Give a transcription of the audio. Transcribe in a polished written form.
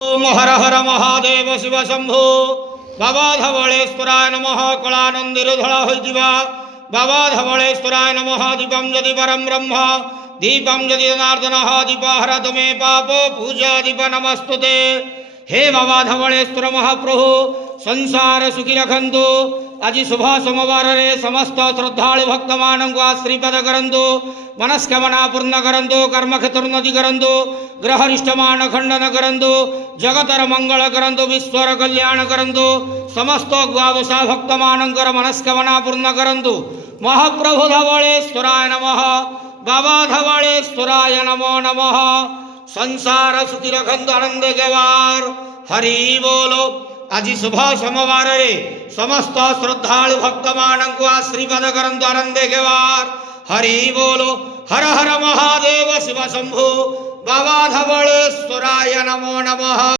ओम हर हर महादेव शिव शंभो बाबा धवलेश्वराय नमः कलानंदिर धड़ा होइतिबा बाबा धवलेश्वराय नमः दीपम यदि परम ब्रह्म दीपम यदि जनार्दनः दीपहर तुमे पाप पूजा दीप नमस्तुते। हे बाबा धवलेश्वर महाप्रभु संसार सुखी रखंतु। आज शुभ सोमवार रे समस्त श्रद्धालु भक्त मानक आश्रीपद करंतु, मनस्कामना पूर्ण करंतु, कर्म क्षेत्रोन्नति करंतु, ग्रहरिष्टमान खंडन करंतु, जगतर मंगल करंतु, विश्वर कल्याण करंतु, समस्त द्वादशा भक्त मानकर मनस्कामना पूर्ण करंतु। महाप्रभु धवलेश्वराय नमः, बाबा धवलेश्वराय नमो नमः। संसार सुखी रखंतु, आनंद गवार हरि बोलो। आज शुभ सोमवार रे समस्त श्रद्धालु भक्त मानक आशीर्वाद करंतु, आनंदे गेवार हरि बोलो। हर हर महादेव शिव शंभो बाबा धवलेश्वराय नमो नमः।